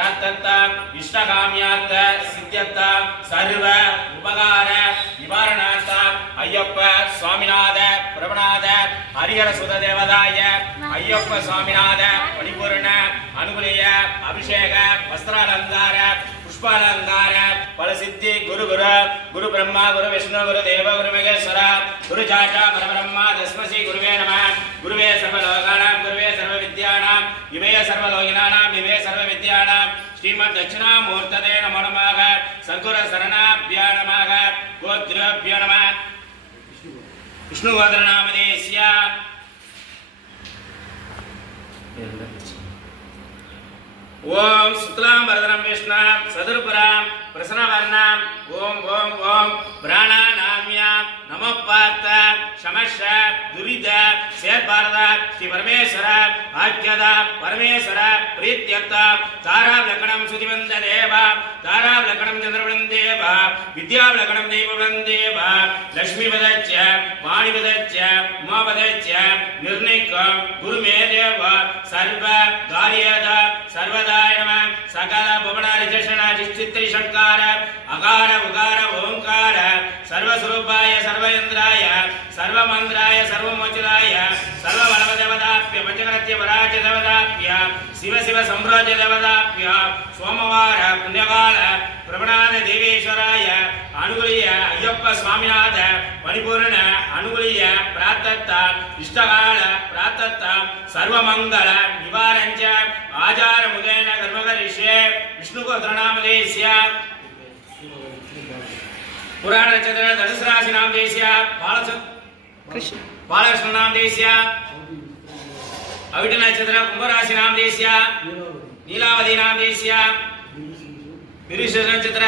प्रार्थत्त इष्टकाम्यात् सिद्ध्यत्त सर्व उपकार निवारणार्थ अय्यप्प स्वामिनाथ प्रभुनाथ हरिहर सुत देवदाय अय्यप्प स्वामिनाथ परिपूर्ण अनुकूल्य अभिषेक वस्त्रालंकार पुष्पालंकार फल सिद्धि गुरु गुरु गुरु ब्रह्मा गुरु विष्णु गुरु देव गुरु महेश्वर गुरु साक्षात् परब्रह्म तस्मै गुरुवे नमः गुरुवे सर्वलोकानां गुरुवे सर्वविद्यानां युवे सर्वलोकिनानां युवे सर्वविद्यानां श्रीमद् दक्षिणामूर्तये नमो नमः सद्गुरु शरणाभ्यो नमः गोत्रभ्यो नमः विष्णुगोत्रनामधेयस्य ओम शुक्लां वरदनं विष्णुं सदुर्भुजां प्रसन्नवदनं ओम ओम ओम प्राणानाम्या नमः पार्थ शमश दुरित सेद्भारत श्री परमेश्वर आज्ञाद परमेश्वर प्रीत्यर्थ तारावलकणं सुतिवन्द देव तारावलकणं चन्द्रवलं देव विद्यावलकणं देववलं देव लक्ष्मीवदच्च वाणिवदच्च उमावदच्च निर्णयकं गुरुमेदेव सर्व कार्यद सर्वदाय नमः सकल भुवनादिशना चित्ति षट्कार अकार उकार ओंकार सर्वस्वरूपाय सर्वेन्द्राय सर्वमंद्राय सर्वमोचिताय सर्वबलदेवताभ्य पंचकरत्य वराज देवताभ्य शिव शिव संभ्रोज देवताभ्य सोमवार पुण्यकाल प्रभुनाथ देवेश्वराय अनुकूल्य अय्यप्प स्वामिनाथ परिपूर्ण अनुकूल्य प्रार्थत्त इष्टकाल प्रार्थत्त सर्वमंगल निवारञ्च आचार मुदेन कर्मकरिष्ये विष्णुगोत्रनामधेयस्य पुराण नक्षत्र धनुष राशि नामधेयस्य बालकृष्ण नामधेयस्य अविट नक्षत्र कुंभ राशि नामधेयस्य नीलावती नामधेयस्य मिरुष नक्षत्र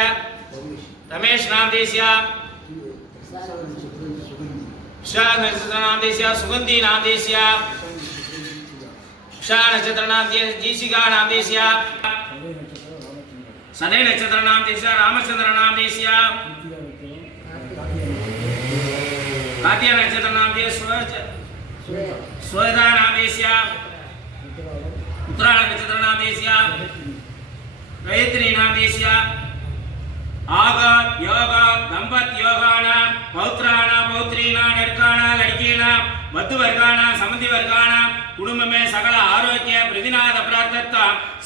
रमेश नामधेयस्य विशाख नक्षत्र नामधेयस्य सुगंधी नामधेयस्य विशाख नक्षत्र नामधेयस्य जीसिका नामधेयस्य सदय नक्षत्र नामधेयस्य रामचंद्र नामधेयस्य कार्तिक नक्षत्र नामधेयस्य श्वेता नामधेयस्य उत्तरायण नक्षत्र नामधेयस्य गायत्री नामधेयस्य आग योग दंपत योगानां पौत्राणां पौत्रीणां लड़काणां लड़कीणां वधुवर्गाणां समधि वर्गाणां कुटुंब में सकल आरोग्य प्रतिनाद प्रार्थत्त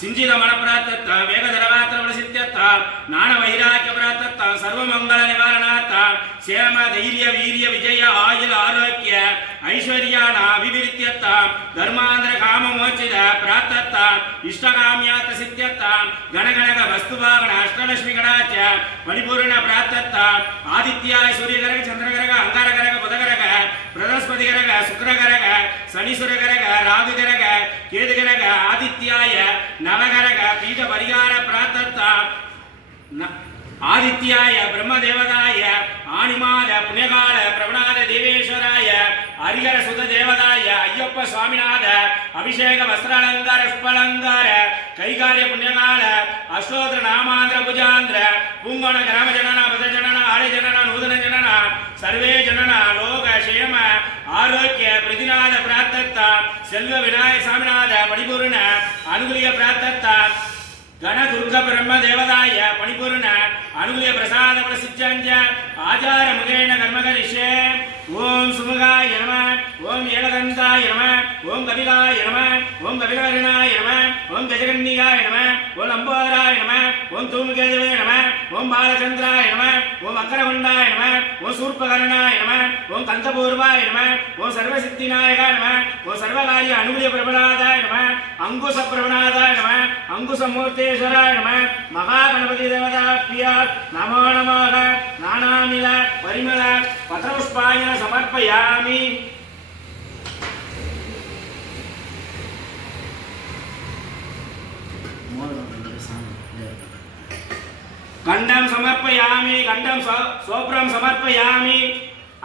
सिंचित मन प्रार्थत्त वेगधरगात्र सिद्ध्यत्त ज्ञान वैराग्य प्रार्थत्त सर्वमंगल निवारणार्थ क्षेम धैर्य वीर्य विजय आयुल आरोग्य ऐश्वर्याण अभिवृद्ध्यत्त धर्मांतर काम मोचित प्रार्थत्त इष्टकाम्यात् सिद्ध्यत्त गणगणक वस्तुभागण अष्टलक्ष्मी गणाच परिपूर्ण प्रार्थत्त आदित्याय सूर्यगरग चंद्रगरग अंगारगरग बुधगरग बृहस्पति गरग शुक्रगरग शनिश्वरगरग राहुगरग केतुगरग आदित्याय नवगरग पीठ परिहार प्रार्थत्त आदित्याय ब्रह्मदेवताय आनिमाद पुण्यकाल प्रभुनाथ देवेश्वराय हरिहर सुत देवताय अय्यप्प स्वामिनाथ अभिषेक वस्त्रालंकार पुष्पालंकार कैकार्य पुण्यकाल अष्टोत्र नामांध्र भुजांध्र पुंगण ग्राम जनना पद जनना आर्य जनना नूतन जनना सर्वे जनना लोक क्षेम आरोग्य प्रतिनाद प्रार्थत्त सेल्व विनायक स्वामिनाथ परिपूर्ण अनुकूल्य प्रार्थत्त गण दुर्गा ब्रह्म देवताय परिपूर्ण अनुकूल्य प्रसाद प्रसिद्धांच आचार मुखेन कर्मकरिष्ये ओम सुमुखाय नमः ओम एकदंताय नमः ओम कपिलाय नमः ओम कपिलवर्णाय नमः ओम गजकन्निकाय नमः ओम लंबोदराय नमः ओम धूमकेतवे नमः ओम बालचंद्राय नमः ओम अग्रगुंडाय नमः ओम शूर्पकर्णाय नमः ओम कंठपूर्वाय नमः ओम सर्वसिद्धिनायकाय नमः ओम सर्वकार्य अनुकूल्य प्रभुनाथाय नमः अंकुश प्रभुनाथाय नमः अंकुशमूर्तेश्वराय नमः महागणपति देवताभ्य नमो नमः नानामिल परिमल पत्रपुष्पाय समर्पयामि गंडम समर्पयामि गंडम सोप्रम समर्पयामि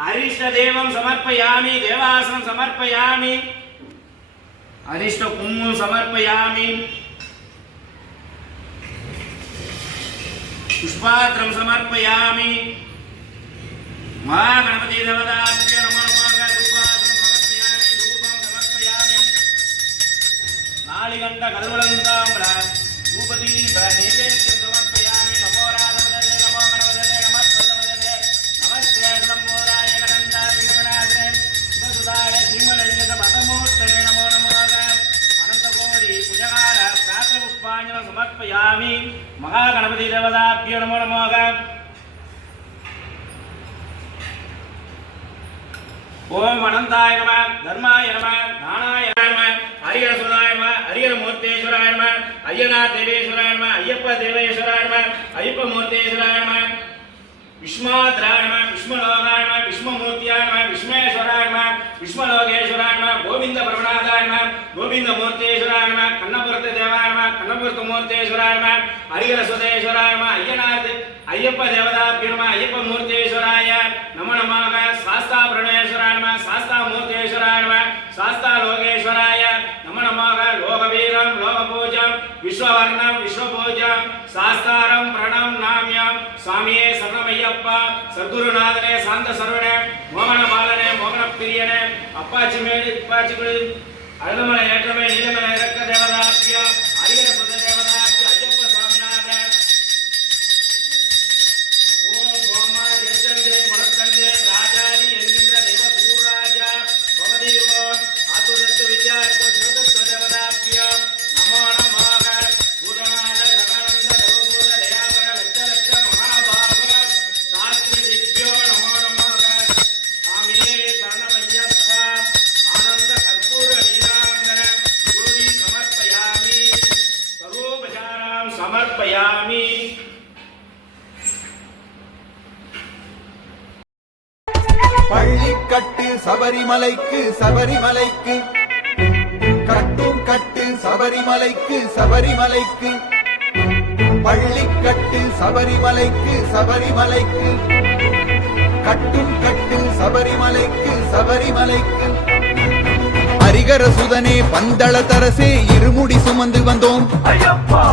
अरिष्ट देवं समर्पयामि देवासनं समर्पयामि अरिष्ट कुम्भं समर्पयामि पुष्पात्रं समर्पयामि महागणपति देवताभ्यो नमो नमः धूपासनं समर्पयामि धूपं समर्पयामि नालिगंड कदुवलंताम्र धूपदीप पुष्पाञ्जलिं समर्पयामि महागणपति देवताभ्यो नमो नमः ओम अनंताय नमः धर्माय नमः दानाय नमः हरिहर सुदाय नमः हरिहर मूर्तेश्वराय नमः अय्यनाथ देवेश्वराय नमः अय्यप्प देवेश्वराय नमः अय्यप्प मूर्तेश्वराय नमः विष्माद्राय नमः विष्णुलोकाय नमः विष्णुमूर्त्याय नमः विष्णेश्वराय नमः विष्णुलोकेश्वराय नमः गोविंद प्रभुनाथाय नमः गोविंद मूर्तेश्वराय नमः कन्नपुरत देवाय नमः कन्नपुरत मूर्तेश्वराय नमः हरिहर सुदेश्वराय नमः अय्यनाथ अय्यप्प देवताभ्यो नमः अय्यप्प मूर्तेश्वराय नमो नमः शास्ता प्रणेश्वराय नमः शास्ता मूर्तेश्वराय नमः शास्ता लोकेश्वराय नमो नमः लोकवीरं लोकपूजं विश्ववर्णं विश्वपूजं शास्तारं प्रणम्याम्यहं स्वामिये शरणमय्यप्प सद्गुरुनाथने शांत सर्वणे मोहन बालने मोहन प्रियने अप्पाची मेडी अप्पाची गुडी अळमले ஏற்றமே நீலமலை இறக்க தேவதாபிய ஹரிஹர சுத தேவதாபிய ஐயப்ப சுவாமிநாத ஓம் கோமா ஜெயச்சந்தே முனக்கந்தே ராஜாதி என்கின்ற தேவ சூராஜா பவதீவோ ஆதுரத்து வித்யார்த்த சிவதத்த தேவதாபிய நமோ நமः பூதநாத சதானந்த தேவபூத தயாவர லட்ச மகாபாக சாஸ்திரி திவ்யோ நமோ நமः சாமியே சரணமய்யப்ப ஆனந்த கற்பூர நீலாங்கன ஜோதி சமர்ப்பயாமி சர்வோபசாரம் சமர்ப்பயாமி பள்ளிக்கட்டு சபரிமலைக்கு சபரிமலைக்கு கட்டும் கட்டு சபரிமலைக்கு சபரிமலைக்கு பள்ளிக்கட்டு சபரிமலைக்கு சபரிமலைக்கு கட்டும் கட்டு சபரிமலைக்கு சபரிமலைக்கு ஹரிகர சுதனே பந்தள தரசே இருமுடி சுமந்து வந்தோம்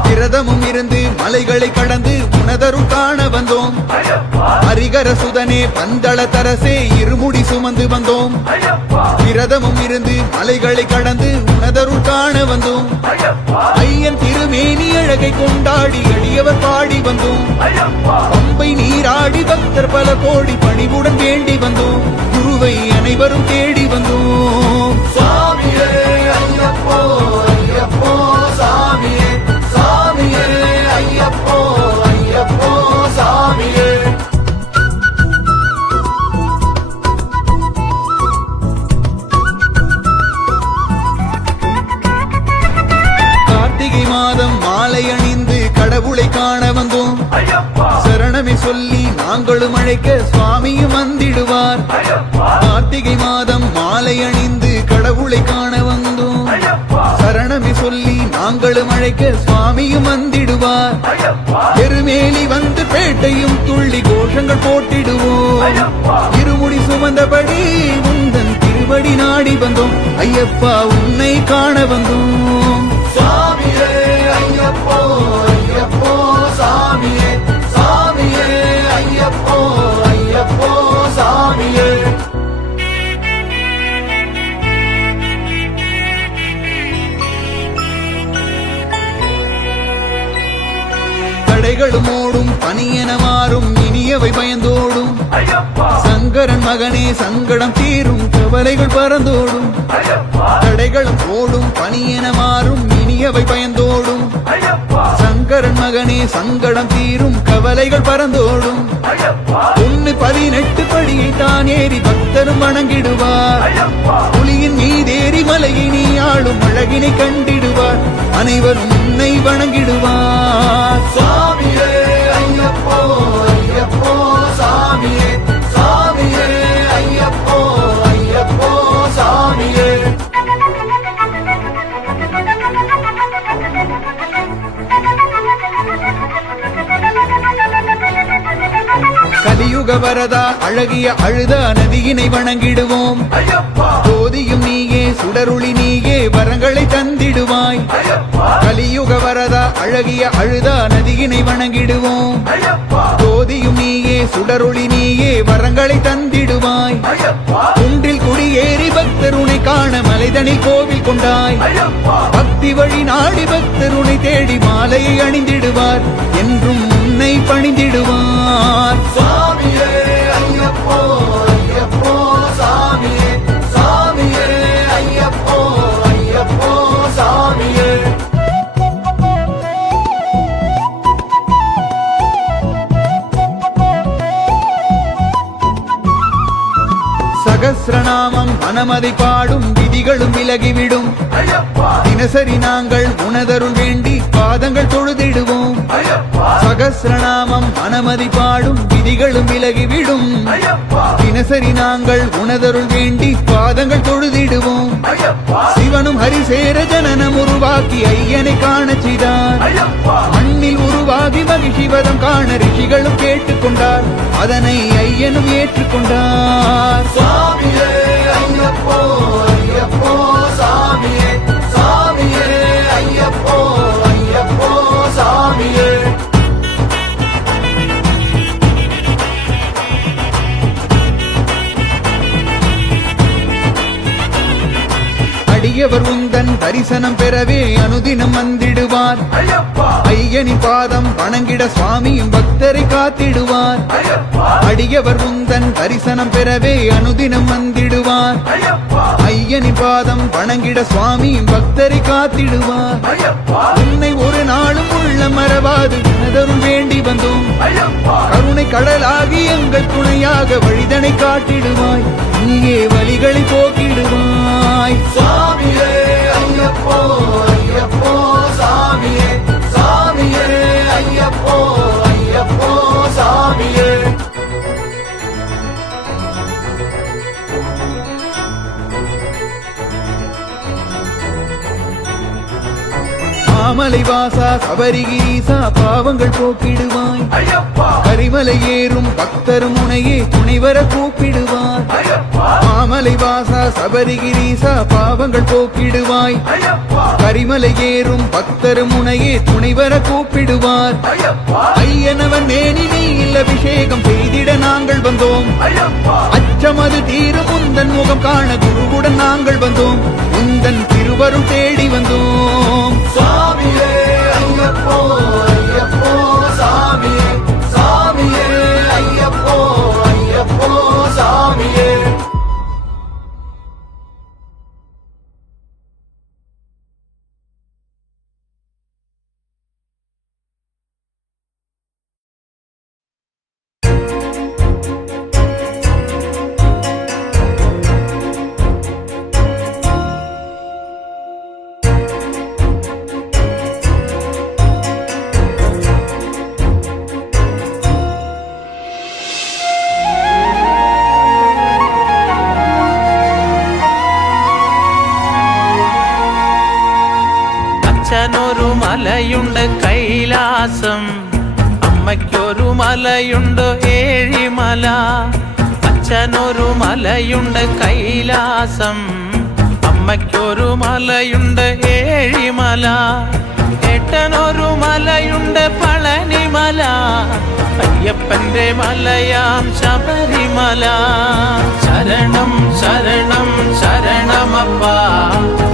விரதமும் இருந்து மலைகளை கடந்து உனதருள் காண வந்தோம் ஹரிகர சுதனே பந்தள தரசே இருமுடி சுமந்து வந்தோம் விரதமும் இருந்து மலைகளை கடந்து உனதருள் காண வந்தோம் ஐயன் திருமேனி அழகை கொண்டாடி எளியவர் பாடி வந்தோம் பம்பை நீராடி பக்தர் பல கோடி பணிவுடன் வேண்டி வந்தோம் குருவை அனைவரும் தேடி வந்தோம் சாமியே ஐயப்போ ஐயப்போ சாமியே சாமியே ஐயப்போ ஐயப்போ சாமியே கார்த்திகை மாதம் மாலை அணிந்து கடவுளை காண வந்தோம் சரணமே சொல்லி நாங்களும் அழைக்க சுவாமியும் வந்திடுவார் கார்த்திகை மாதம் மாலை அணிந்து கடவுளை காண வந்தோம் சரணமே சொல்லி நாங்களும் அழைக்க சுவாமியும் வந்திடுவார் எருமேலி வந்து பேட்டையும் துள்ளி கோஷங்கள் போட்டிடுவோம் இருமுடி சுமந்தபடி உந்தன் திருவடி நாடி வந்தோம் ஐயப்பா உன்னை காண வந்தோம் சாமியே ஐயப்போ ஐயப்போ சாமியே சாமியே ஐயப்போ ஐயப்போ சாமியே தடைகளும் ஓடும் பனியென மாறும் இனியவை பயந்தோடும் சங்கரன் மகனே சங்கடம் தீரும் கவலைகள் பறந்தோடும் தடைகளும் ஓடும் பனியென மாறும் இனியவை பயந்தோடும் சங்கரன் மகனே சங்கடம் தீரும் கவலைகள் பறந்தோடும் 118 படியை தான் ஏறி பக்தரும் வணங்கிடுவார் புலியின் மீதேறி மலையை நீ ஆளும் அழகினை கண்டிடுவார் அனைவரும் உன்னை வணங்கிடுவார் சாமியே ஐயப்போ ஐயப்போ சாமியே சாமியே ஐயப்போ ஐயப்போ சாமியே கலியுக வரதா அழகிய அழுதா நதியினை வணங்கிடுவோம் ஜோதியும் நீயே சுடருளி நீயே வரங்களை தந்திடுவாய் கலியுக வரதா அழகிய அழுதா நதியினை வணங்கிடுவோம் ஜோதியும் நீயே சுடருளி நீயே வரங்களை தந்திடுவாய் குன்றில் குடியேறி பக்தர் உனை காண மலைதனில் கோவில் கொண்டாய் பக்தி வழி நாடி பக்தர் உனை தேடி மாலையை அணிந்திடுவார் என்றும் உன்னை பணிந்திடுவார் சாமியே ஐயப்போ ஐயப்போ சாமியே சாமியே ஐயப்போ ஐயப்போ சாமியே மனமதை பாடும் விதிகளும் விலகிவிடும். தினசரி நாங்கள் உனதருள் வேண்டி பாதங்கள் தொழுதிடுவோம். சகஸ்ரநாமம் மனமதி பாடும் விதிகளும் விலகிவிடும். தினசரி நாங்கள் உனதருள் வேண்டி பாதங்கள் தொழுதிடுவோம். சிவனும் ஹரிசேர ஜனனம் உருவாக்கி ஐயனை காண செய்தார். மண்ணில் உருவாகி மகிழ்ச்சிவதம் காண ரிஷிகளும் கேட்டுக்கொண்டார். அதனை ஐயனும் ஏற்றுக்கொண்டார். சாமியே ஐயப்போ ஐயப்போ சாமியே சாமியே ஐயப்போ ஐயப்போ சாமியே. அடியவர் உந்தன் தரிசனம் பெறவே அனுதினம் வந்திடுவார். ஐயனின் பாதம் வணங்கிட சுவாமியும் பக்தரை காத்திடுவார். அடியவர் உந்தன் தரிசனம் பெறவே அனுதினம் வந்திடுவார். ஐயனின் பாதம் வணங்கிட சுவாமியும் பக்தரை காத்திடுவார். உன்னை ஒரு நாளும் உள்ள மறவாது உனதருள் வேண்டி வந்தோம். கருணை கடலாகி எங்கள் துணையாக வழிதனை காட்டிடுவாய். நீயே வழிகளை போக்கிடுவாய். சாமியே ஐயப்போ ஐயப்போ சாமியே சாமியே ஐயப்போ ஐயப்போ சாமியே. மாமலை வாசா சபரிகிரீசா பாவங்கள் போக்கிடுவாய். கரிமலை ஏறும் பக்தரும் உனையே துணைவர கூப்பிடுவார். மாமலை வாசா சபரிகிரீசா பாவங்கள் போக்கிடுவாய். கரிமலை ஏறும் பக்தரும் உனையே துணைவர கூப்பிடுவார். ஐயனவன் மேனி நீல் அபிஷேகம் செய்திட நாங்கள் வந்தோம். அச்சமது தீரும் உந்தன் முகம் காண குருவுடன் நாங்கள் வந்தோம். உந்தன் திருவருள் தேடி வந்தோம். சாமியே ஐயப்போ ஐயப்போ சாமியே சாமியே ஐயப்போ ஐயப்போ சாமியே. അച്ഛനൊരു മലയുണ്ട് കൈലാസം, അമ്മയ്ക്കൊരു മലയുണ്ട് ഏഴിമല. അച്ഛനൊരു മലയുണ്ട് കൈലാസം, അമ്മയ്ക്കൊരു മലയുണ്ട് ഏഴിമല. ഏട്ടനൊരു മലയുണ്ട് പളനിമല, അയ്യപ്പന്റെ മലയാം ശബരിമല. ശരണം ശരണം ശരണമപ്പ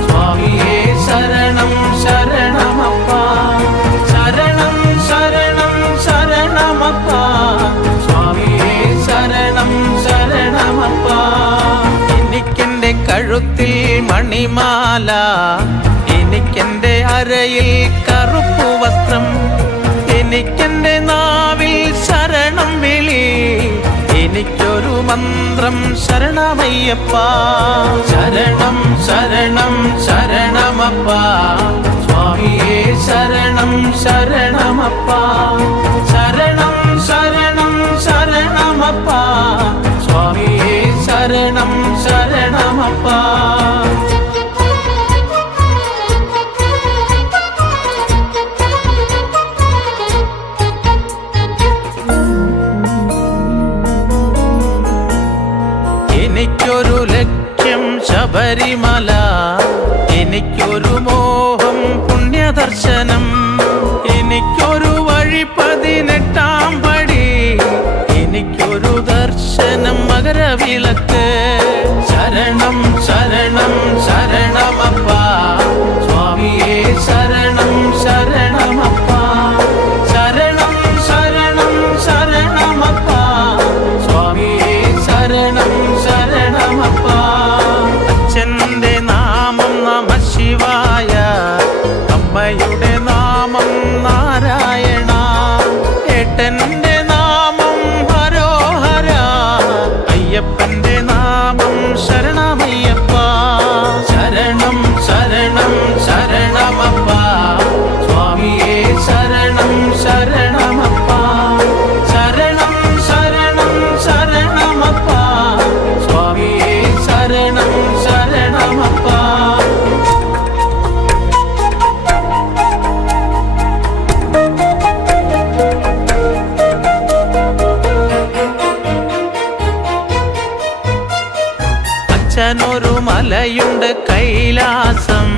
സ്വാമിയേ ശരണം ശരണമപ്പ. ശരണം ശരണം ശരണമപ്പ സ്വാമിയേ ശരണം ശരണമപ്പ. എനിക്കെന്റെ കഴുത്തിൽ മണിമാല, എനിക്കെന്റെ അരയിൽ കറുപ്പു വസ്ത്രം, എനിക്കെന്റെ നാവിൽ ശരണം വിളി, എനിക്കൊരു മന്ത്രം ശരണമയ്യപ്പ. ശരണം ശരണം ശരണമപ്പ സ്വാമിയേ ശരണം ശരണമപ്പ. ശരണം ശരണം ശരണമപ്പ സ്വാമിയേ ശരണം ശരണമപ്പ. എനിക്കൊരു ലക്ഷ്യം ശബരിമല, എനിക്കൊരു മോഹം പുണ്യദർശനം, എനിക്കൊരു വഴി 18-ാം പടി, എനിക്കൊരു ദർശനം മകരവിളക്ക്. ശരണം ശരണം ശരണമപ്പ സ്വാമിയേ ശരണം ശരണമപ്പ. ശരണം ശരണം ശരണമപ്പ സ്വാമിയേ ശരണം ശരണമപ്പ. അച്ഛന്റെ നാമം നമഃ ശിവായ, അമ്മയുടെ നാമം നാരായണ, ഏട്ടന്റെ നാമം ഹരോഹര, അയ്യപ്പന്റെ നാമം ശരണമയ്യപ്പ. சரணமப்பா சரணம் சரணம் சரணமப்பா சுவாமியே சரணம் சரணமப்பா അച്ഛനൊരു മലയുണ്ട് കൈലാസം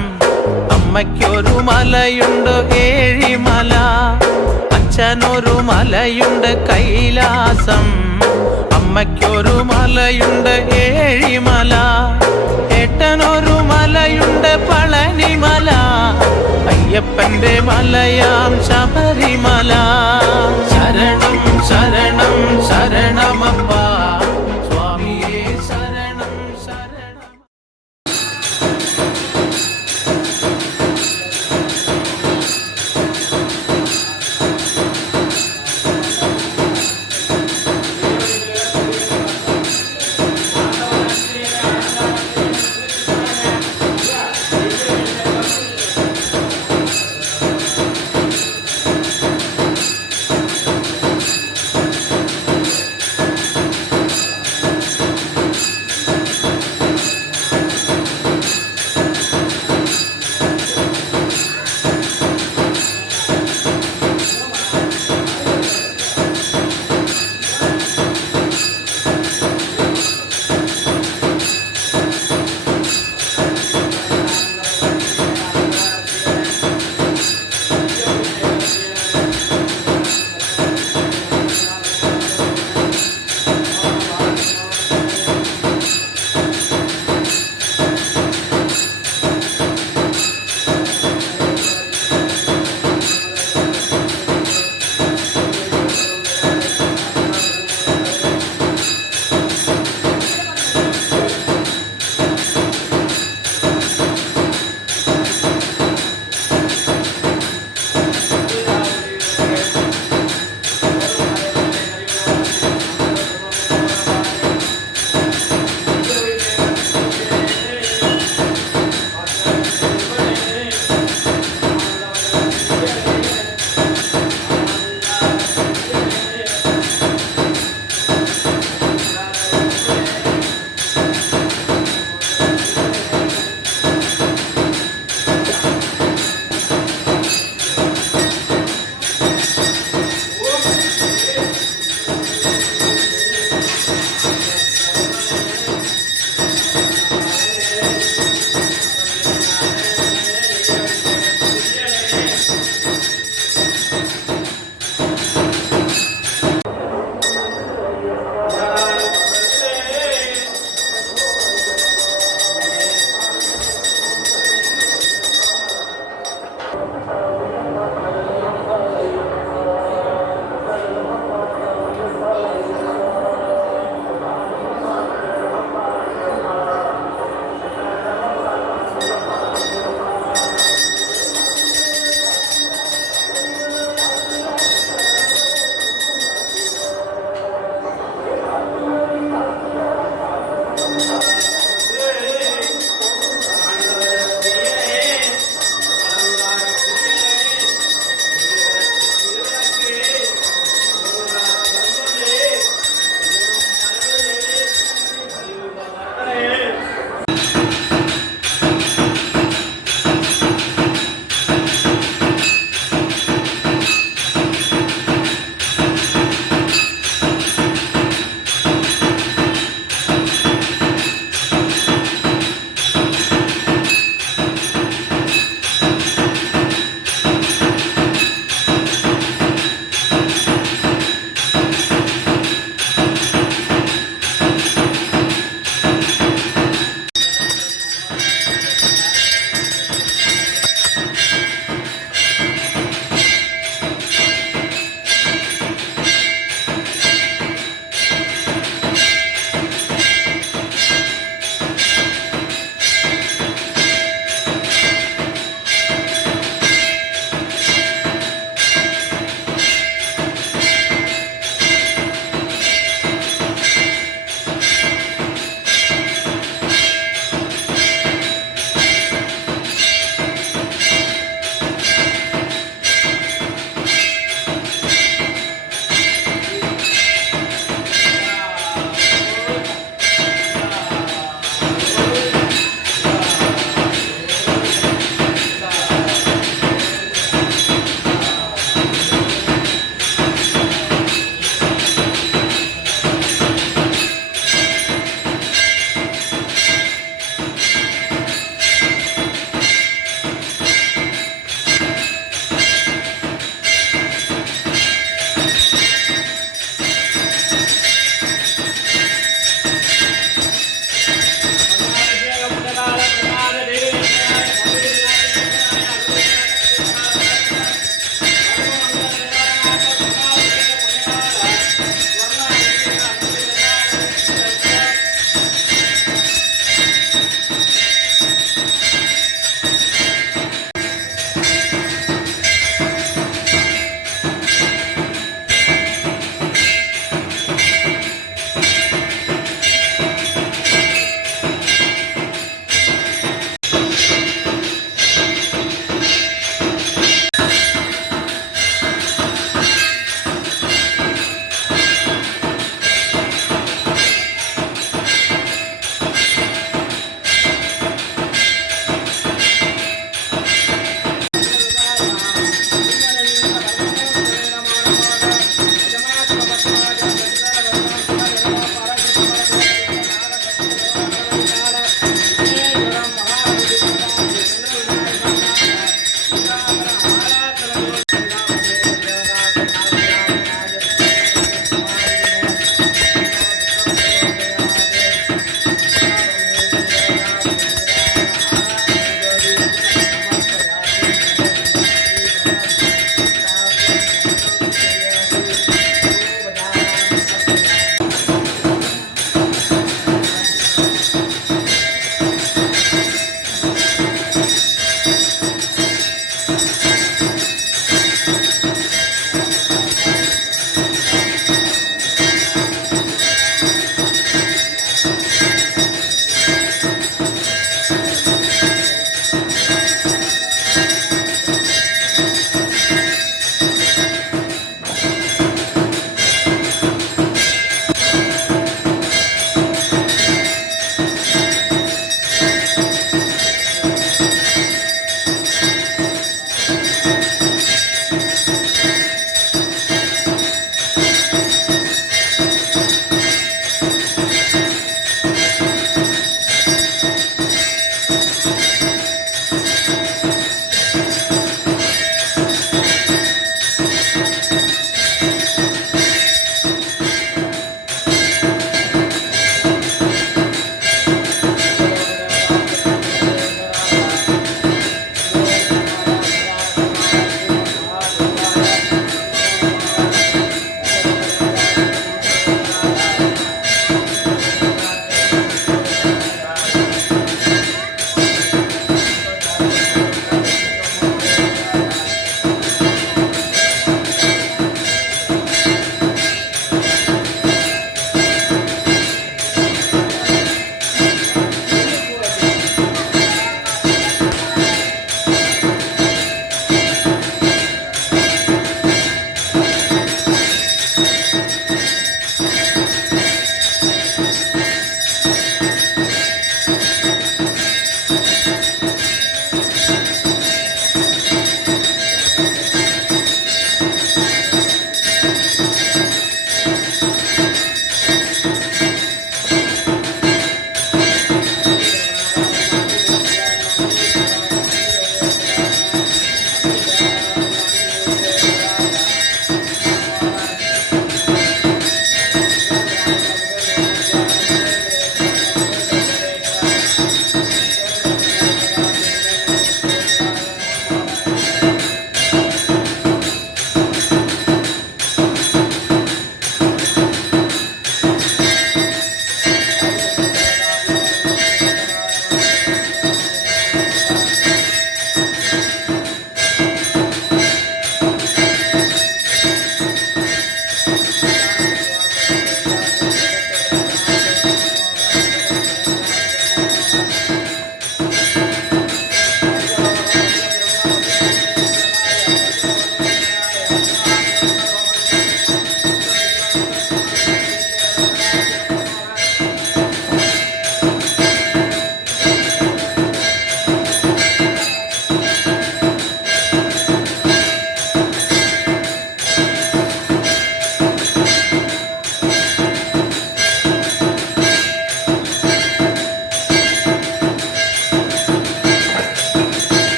അമ്മയ്ക്കൊരു മലയുണ്ട് ഏഴിമല അച്ഛനൊരു മലയുണ്ട് കൈലാസം അമ്മയ്ക്കൊരു മലയുണ്ട് ഏഴിമല ഏട്ടനൊരു മലയുണ്ട് പളനിമല അയ്യപ്പന്റെ മലയാം ശബരിമല ശരണം ശരണം ശരണമപ്പാ സ്വാമിയേ ശരണം ശരണം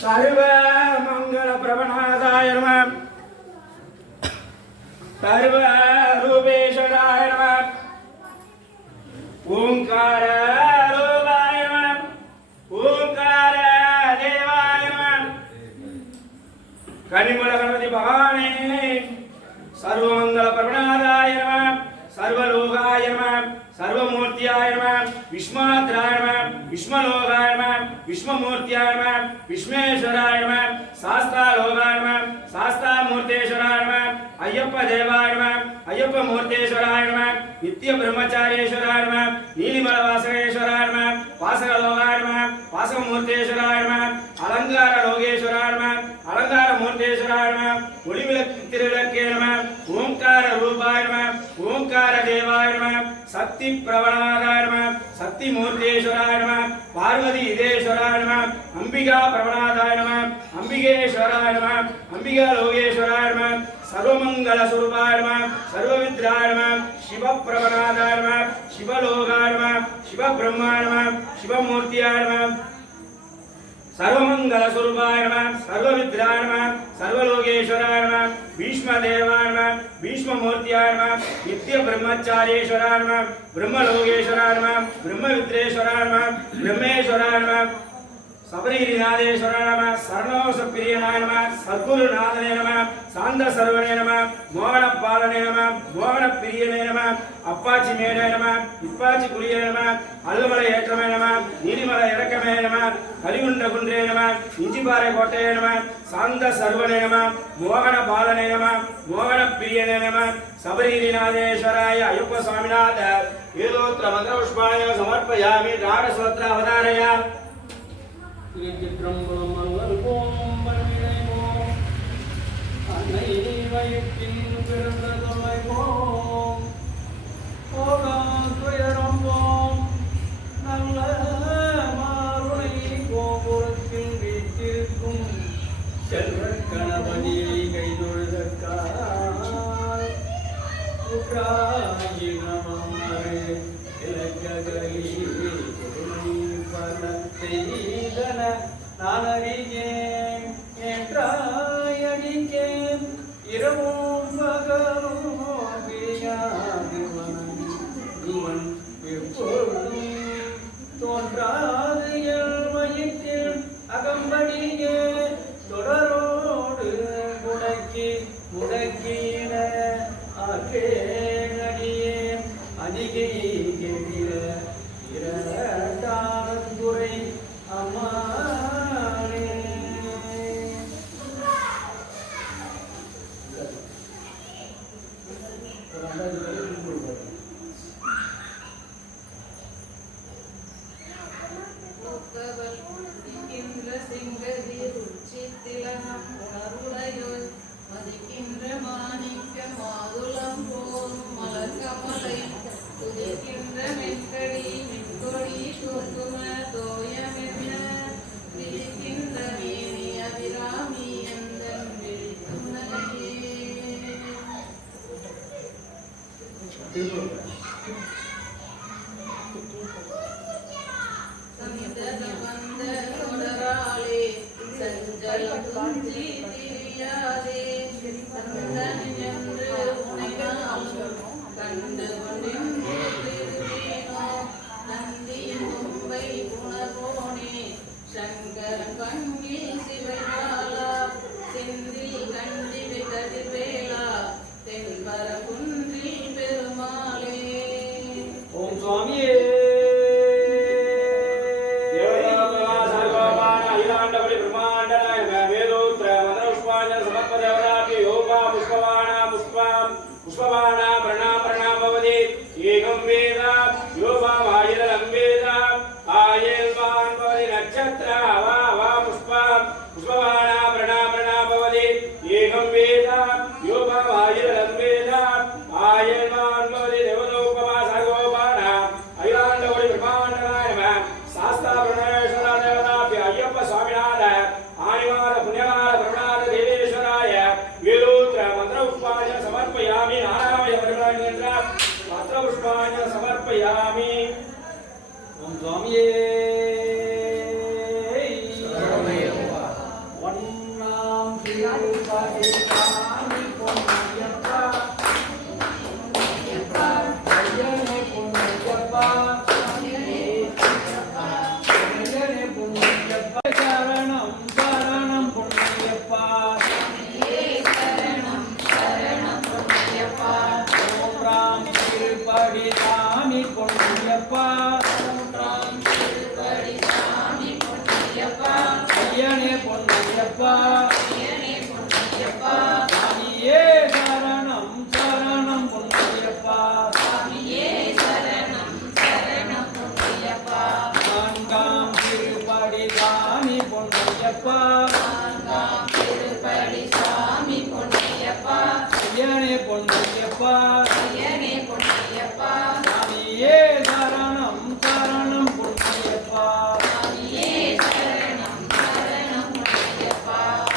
சர்வ மங்கள பிரபநாதாய நம சர்வ ரூபேஸ்வராய நம ஓங்கார ரூபாய நம ஓங்கார தேவாய நம கனிமல கணபதி பகவானே சர்வமங்கல பிரபநாதாய நம சர்வலோகாய நம सर्वमूर्त्याय नमः विश्वमात्राय नमः विश्वलोकाय नमः विश्वमूर्त्याय नमः विश्वेश्वराय नमः शास्त्रालोकाय नमः शास्त्रामूर्तेश्वराय नमः अय्यप्प देवाय नमः अय्यप्प मूर्तेश्वराय नमः नित्य ब्रह्मचार्येश्वराय नमः नीलिमल वासकेश्वराय नमः वासकलोकाय नमः वासकमूर्तेश्वराय नमः अलंकार लोकेश्वराय नमः अलंकार मूर्तेश्वराय नमः ஒளிவிளக்கு திருவிளக்கே நமः ஓம்கார ரூபாய நமः ஓம்கார தேவாய நமः சக்தி பிரபணாதாய நமः சக்தி மூர்த்தேஸ்வராய நமः பார்வதி இதேஸ்வராய நமः அம்பிகா பிரபணாதாய நமः அம்பிகேஸ்வராய நமः அம்பிகா லோகேஸ்வராய நமः सर्वमंगल स्वरूपाय नमः सर्वविद्याय नमः शिव प्रबनादाय नमः शिवलोकाय नमः शिव ब्रह्माय नमः शिवमूर्त्याय नमः सर्वमंगल स्वरूपाय नमः सर्वविद्याय नमः सर्वलोकेश्वराय नमः भीष्मदेवाय नमः भीष्ममूर्त्याय नमः नित्य ब्रह्मचार्येश्वराय नमः ब्रह्मलोकेश्वराय नमः ब्रह्मविद्रेश्वराय नमः ब्रह्मेश्वराय नमः सबरीनाथेश्वराय नमः शरणोसप्रियनाय नमः सद्गुरुनाथने नमः शांत सर्वणे नमः मोहन पालने नमः मोहन प्रियने नमः अप्पाची मेने नमः इप्पाची कुलिये नमः अल्लमल ஏற்றமே नमः நீலிமல இறக்கமே नमः கலியுண்ட குன்றே नमः இஞ்சிபாறை கோட்டையே नमः शांत सर्वणे नमः मोहन पालने नमः मोहन प्रियने नमः सबरीनाथेश्वराय अय्यप्प स्वामिनाथ ஏதோத்ர மந்திரபுஷ்பாய समर्पयामि राडस्तोत्र अवतारय திருச்சிற்றம்பலம் அல்லல்வோம் வரவிழைவோம் அன்னை வயிற்றின் பிறந்த தொலைவோம் போகாம் துயரம்போம் நல்ல மாருணை கோபுரத்தில் வீட்டிற்கும் செல்வ கணபதியை கைதொழுதற்காய் உற்றாகி நமமரே இலக்ககளி செய்தன நான் அறிகேன் என்றாயடிக்கேன் இரவும் பகலும் பிரியாது இவன் எப்பொழுதும் தோன்றாது வயிற்றில் அகம்படியே தொடரோடு முடக்கின ஆக்கே அடியே அதிகை கேட்கிற இரண்டானதுரை அம்மானே சாமியே சரணம் சரணம் பொன்னையப்பா நான்காம் திருப்படி சாமி பொன்னையப்பா ஐயனே பொன்னையப்பா சாமியே சரணம் சரணம் பொன்னையப்பா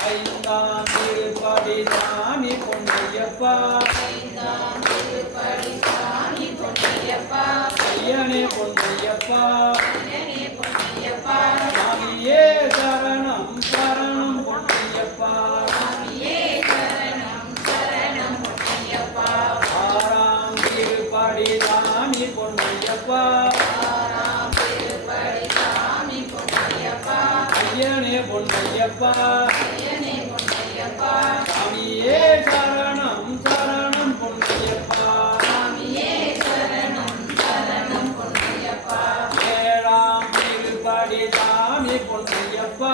ஐந்தாம் திருப்படி சாமி பொன்னையப்பா ஐயனே பொன்னையப்பா சாமியே சரணம் சரணம் பொன்னையப்பா ஆறாம் திருப்படி சாமி பொன்னையப்பா ஐயனே பொன்னையப்பா சாமியே சரணம் சரணம் பொன்னையப்பா ஏழாம் திருப்படி சாமி பொன்னையப்பா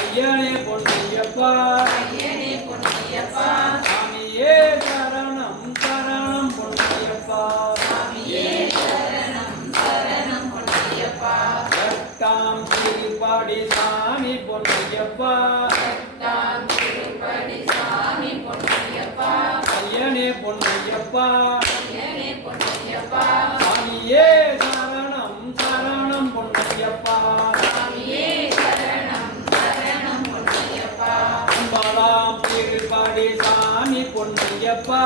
ஐயனே பொன்னையப்பா சாமியே சரணம் சரணம் பொன்னையப்பா எட்டாம் திருப்படி சாமி பொன்னையப்பா ஐயனே பொன்னையப்பா சாமியே சரணம் சரணம் பொன்னையப்பா ஒன்பதாம் திருப்படி சாமி பொன்னையப்பா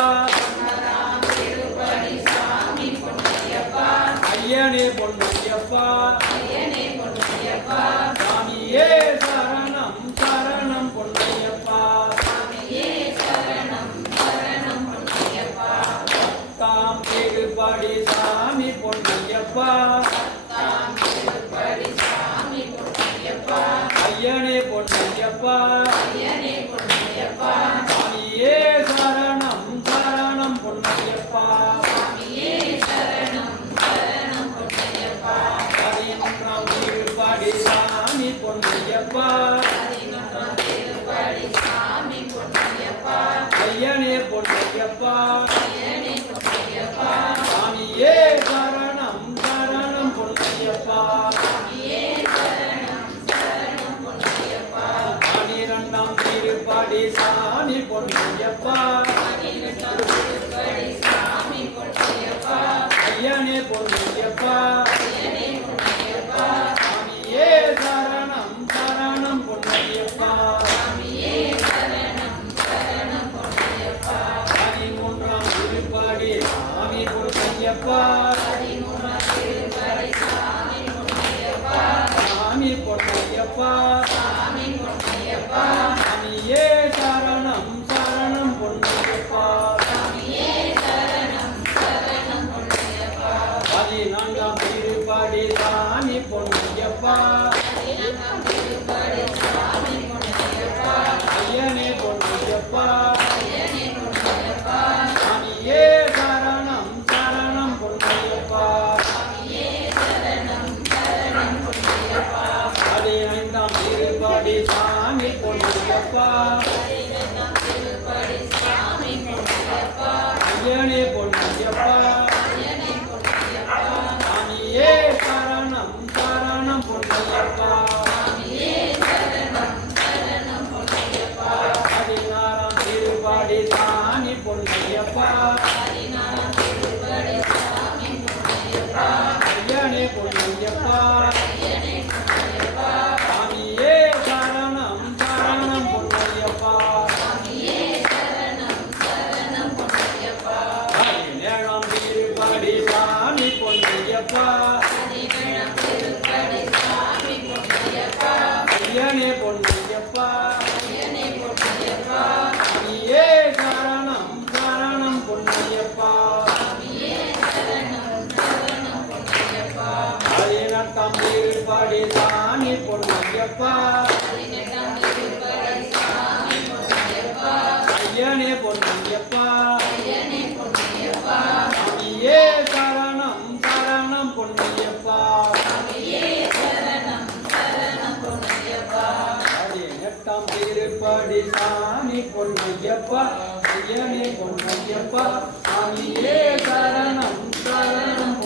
ஐயனே பொன்னையப்பா சாமியே சரணம் சரணம் பொன்னையப்பா பத்தாம் திருப்படி சாமி பொன்னையப்பா ஐயனே பொன்னையப்பா சாமியே சரணம் சரணம் பொன்னையப்பா பதினொன்றாம் திருப்படி சாமி பொன்னையப்பா ஐயனே பொன்னையப்பா சாமியே சரணம் சரணம் பொன்னையப்பா பனிரெண்டாம் திருப்படி சாமி பொன்னையப்பா ஐயனே பொன்னையப்பா சாமியே சரணம் சரணம் பொன்னையப்பா பதிமூன்றாம் திருப்படி சாமி பொன்னையப்பா சாமி பொன்னையப்பா சாமியே சரணம் சரணம் பொன்னையப்பா பதினான்காம் திருப்படி சாமி பொன்னையப்பா ஐயனே பொன்னையப்பா சாமியே சரணம் சரணம் பொன்னையப்பா பதினைந்தாம் திருப்படி சாமி பொன்னையப்பா ஐயனே பொன்னையப்பா சாமியே சரணம் சரணம் பொன்னையப்பா பதினாறாம் திருப்படி சாமி பொன்னையப்பா ஐயனே பொன்னையப்பா சாமியே சரணம் சரணம் பொன்னையப்பா பதினேழாம் திருப்படி சாமி பொன்னையப்பா ஐயனே பொன்னையப்பா சாமியே சரணம் சரணம் பொன்னையப்பா பதினெட்டாம் திருப்படி சாமி பொன்னையப்பா ஐயனே பொன்னையப்பா சாமியே சரணம் சரணம் பொன்னையப்பா இருப்படி சாமி பொன்னையப்பா ஐயனே பொன்னையப்பா சாமியே சரணம் சரணம்